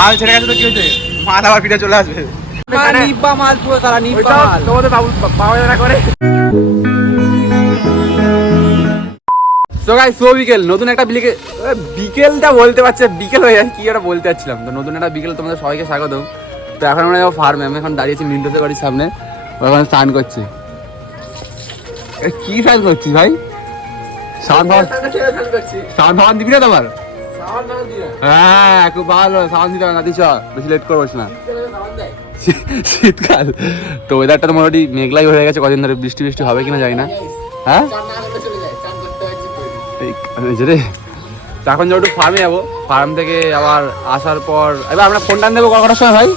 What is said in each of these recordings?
মাল ছেড়ে গেছে তো কি হয়েছে, মাল আবার ফিরে চলে আসবে। নিব্বা মাল পুরো তারা নিব্বা মাল তোমাদের বাবা যারা করে। সো গাইস শুভ বিকেল, নতুন একটা বিকেলটা বলতে পারছে, বিকেল হয়ে যাচ্ছে কি একটা বলতে চাচ্ছিলাম। তো নতুন একটা বিকেল তোমাদের সবাইকে স্বাগত। তো এখন আমরা যাবো ফার্মে। আমি এখন দাঁড়িয়েছি মিন্টুদের বাড়ির সামনে, ওখানে স্নান করছি। কি স্নান করছিস ভাই? সাউন্ড ভাবান দিবি না তোমার? হ্যাঁ খুব ভালো, সাউন্ড দিতে হবে না, দিচ্ছ বেশি লেট করবো না। শীতকাল তো ওয়েদারটা তো মোটামুটি মেঘলাই হয়ে গেছে কদিন ধরে, বৃষ্টি বৃষ্টি হবে কিনা জানি না। হ্যাঁ রে, তো এখন যাবো একটু ফার্মে যাবো। ফার্ম থেকে আবার আসার পর এবার আমরা ফোন টান দেবো কটার সময় ভাই?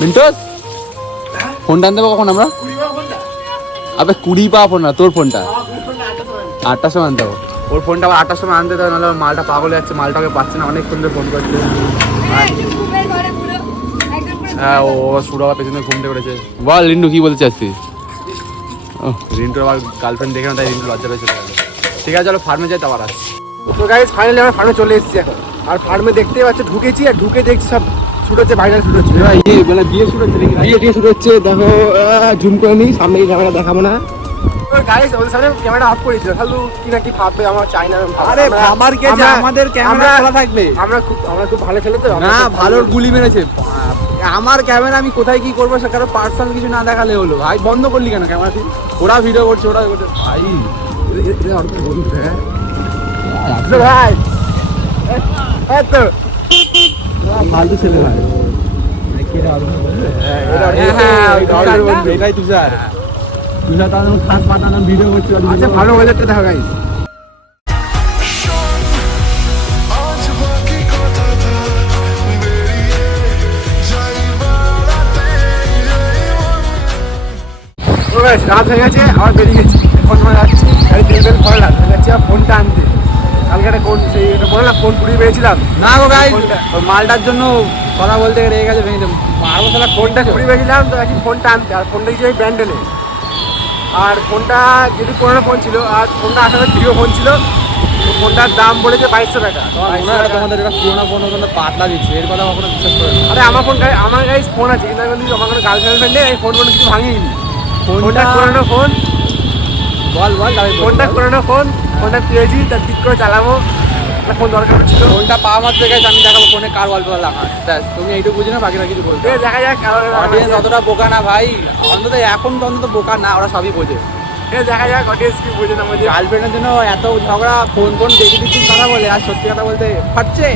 মিন্টুস ফোন টান দেবো কখন আমরা? আবে 20 পা ফোন না, তোর ফোনটা 8টার সময় আনতে হবে। ওর ফোনটা আবার 8টার সময় আনতে হবে, নাহলে মালটা পাগল যাচ্ছে, মালটাকে পাচ্ছে না, অনেক ধরে ফোন করছে। হ্যাঁ ও সুর আবার পেছনে ঘুমতে করেছে। বল রিন্টু কি বলতে চাচ্ছিস? রিন্টু আবার গার্লফ্রেন্ড দেখে না, তাই রিন্টু লজ্জা পেয়েছে। ঠিক আছে চলো ফার্মে যাই, তো আবার আসছি। তো গাইস ফাইনালি আমরা ফার্মে চলে এসেছি এখন। আর ফার্মে দেখতেই পাচ্ছ ঢুকেছি, আর ঢুকে দেখছি সব শুট হচ্ছে, ভাইরাল শুট হচ্ছে। মানে বিয়ে শুরু হচ্ছে, বিয়ে শুট হচ্ছে। দেখো জুম করে নিই, সামনে ক্যামেরা দেখাবো না। গাইস ওদের সামনে ক্যামেরা অফ করেছিল, খালু কি না কি ভাববে, আমার চাই না। আরে আমার কে যে, আমাদের ক্যামেরা খোলা থাকবে। আমরা খুব ভালো ছেলে তো না, ভালো গুলি মেরেছে আমার ক্যামেরা। আমি কোথায় কি করবো সে কারো পার্সোনাল কিছু না দেখালে হলো। ভাই বন্ধ করলি কেন ক্যামেরা? তুই ওরা ভিডিও করছে, ওরা করছে ভাই। ভাই এত ফালতু ছেলে ভাই। এটাই তুষার। তুষার তার খাস পাঠানো ভিডিও করছে। আচ্ছা ভালো ওয়েদারটা দেখো গাইস। রাত হয়ে গেছে, আবার বেরিয়ে গেছি। এখন আমরা যাচ্ছি গাড়ি তেল তেল ভরলাম, যাচ্ছি আর ফোনটা আনতে। কালকে একটা কোন সেই বলে না ফোন পুড়িয়ে পেয়েছিলাম না গো গাইস, ওই মালটার জন্য কথা বলতে রেগে গেছে, ভেঙে মারবো সালা। ফোনটা পুড়িয়ে পেয়েছিলাম, তো এখন ফোনটা আনতে। আর ফোনটা কিছু ওই ব্যান্ডেলে, আর ফোনটা যদি পুরোনো ফোন ছিল, আর ফোনটা আসলে প্রিয় ফোন ছিল। তো ফোনটার দাম বলেছে 2200 টাকা। তোমাদের এটা পুরোনো ফোন ওখানে পাতলা দিচ্ছে, এর কথা কখনো বিশ্বাস করে না। আরে আমার ফোন, আমার গাইস ফোন আছে, কিন্তু আমি আমার কোনো গার্লফ্রেন্ড নেই, এই ফোন কিছু ভাঙিনি। ফোনটা পুরোনো ফোন। বল ফোনটা পুরোনো ফোন, ফোনটা পেয়েছি, তার ঠিক করে চালাবো। ফোন দরকার ছিল। ফোনটা পাওয়া মাত্র গেছে, আমি দেখাবো ফোনে কার ওয়ালপেপার লাগা। তুমি এইটুকু বুঝি না, বাকিটা কিছু বলতে। দেখা যাক অডিয়েন্স অতটা বোকা না ভাই, অন্তত এখন তো অন্তত বোকা না, ওরা সবই বোঝে। দেখা যাক অডিয়েন্স কি বোঝে না বোঝে। গার্লফ্রেন্ডের জন্য এত ঝগড়া, ফোন দেখে দিচ্ছি কথা বলে, আর সত্যি কথা বলতে ফাটছে।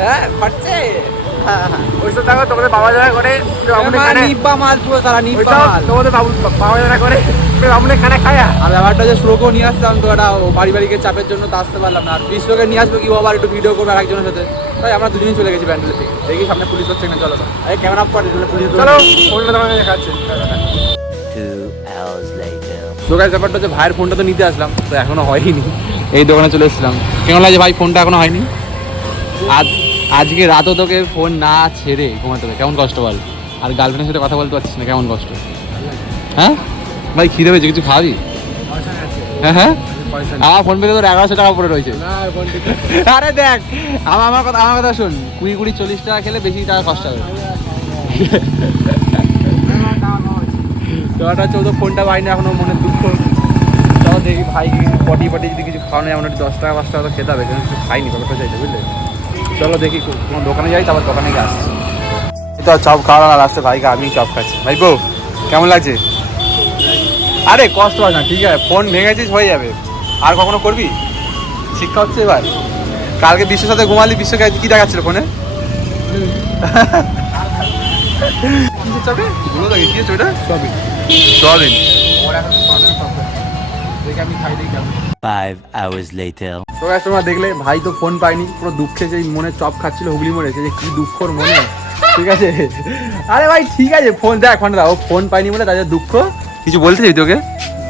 হ্যাঁ ফাটছে। ওইসব দেখো তোমাদের বাবা যারা করে, নিব্বা মাল পুরো তারা নিব্বা মাল। তোমাদের বাবা যারা করে আমনে খানা খায়া। আর ব্যাপারটা যে শ্লোকও নিয়ে আসতাম, তো এটা পারিবারিকের চাপের জন্য তো আসতে পারলাম না। আর বিশ্বকে নিয়ে আসবো কি আবার একটু ভিডিও করবো আরেকজনের সাথে, তাই আমরা দুজনেই চলে গেছি ব্যান্ডেলের থেকে। দেখি সামনে পুলিশ হচ্ছে না, চলো আরে ক্যামেরা অফ করে পুলিশ। চলো ফোনটা তোমাকে দেখাচ্ছি। তো গাইস ব্যাপারটা হচ্ছে ভাইয়ের ফোনটা তো নিতে আসলাম, তো এখনো হয়নি। এই দোকানে চলে এসেছিলাম। কেমন লাগে ভাই ফোনটা এখনো হয়নি? আজকে রাতও তোকে ফোন না ছেড়ে ঘুমাতে হবে, কেমন কষ্ট বল? আর গার্লফ্রেন্ডের সাথে কথা বলতে পারছিস না, কেমন কষ্ট? হ্যাঁ ভাই খিদে পেয়েছে, কিছু খাওয়াবি? হ্যাঁ আমার ফোন পেতে তোর 1100 টাকা পড়ে রয়েছে। আরে দেখ আমার কথা শোন, 20 40 টাকা খেলে বেশি টাকা কষ্ট হবে। তোটা 14 ফোনটা পাইনি এখনো, মনে দুঃখ। চলো দেখি ভাই পটি যদি কিছু খাওয়ানো যায়, মোটামুটি 10 টাকা 5 টাকা তো খেতে হবে, কিন্তু কিছু খাইনি ব্যাপারটা চাইতে, বুঝলে? চলো দেখি কোনো দোকানে যাই, তারপর দোকানে গিয়ে আসছি। তো চপ খাওয়া আর আসতে ভাইকে আমি চপ খাচ্ছি। ভাই বউ কেমন লাগছে? আরে কষ্ট হয় না, ঠিক আছে, ফোন ভেঙেছিস হয়ে যাবে, আর কখনো করবি? শিক্ষা হচ্ছে এবার। কালকে বিশ্বর সাথে ঘুমালি, বিশ্বকে কি দেখাচ্ছিল ফোনে? চপে বলো তো কি ওটা? সোয়াবিন। আমি খাই দিই কেমন। 5 hours later. তো গাইস তোমরা দেখলে ভাই তো ফোন পাইনি, পুরো দুঃখে সেই মনে চপ খাচ্ছিল, হুগলি মরেছে, যে কি দুঃখর মনে। ঠিক আছে আরে ভাই ঠিক আছে, ফোন দেখ ফোনটা দাও, ও ফোন পাইনি বলে তাদের দুঃখ। কিছু বলতে চাই তোকে?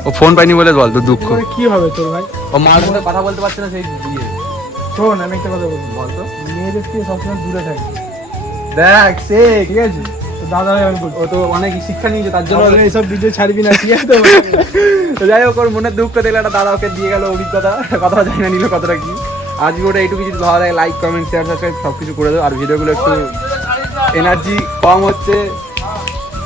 ও ফোন পাইনি বলে বল তো দুঃখ কি হবে তোর ভাই? ও মার সাথে কথা বলতে পারছে না, সেই দিয়ে। শোন আমি একটা কথা বলবো, বল তো। মেয়েদের থেকে সবসময় দূরে থাকে। দেখ সে ঠিক আছে, দাদা আমি বলবো, ও তো অনেক শিক্ষা নিয়েছে, তার জন্য এইসব ভিডিও ছাড়বি না, ঠিক আছে? তো যাই হোক, ওর মনের দুঃখ দেখলে একটা দাদা ওকে দিয়ে গেল অভিজ্ঞতা, কথা জানি না নিল কতটা কি। আজকে ওটা এইটুকু, যদি ভালো লাগে লাইক কমেন্ট শেয়ার সাবস্ক্রাইব সব কিছু করে দেবো। আর ভিডিওগুলো একটু এনার্জি কম হচ্ছে।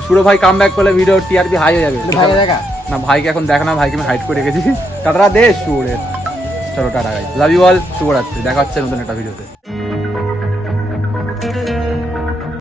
সুরো ভাই কাম ব্যাক করলে ভিডিও টিআরপি হাই হয়ে যাবে। ভাই দেখা না ভাইকে এখন দেখা না, ভাইকে আমি হাইড করে রেখেছি। টাটা দে সুরের, চলো tata guys, love you all, শুভরাত্রি, দেখা হচ্ছে নতুন একটা ভিডিওতে।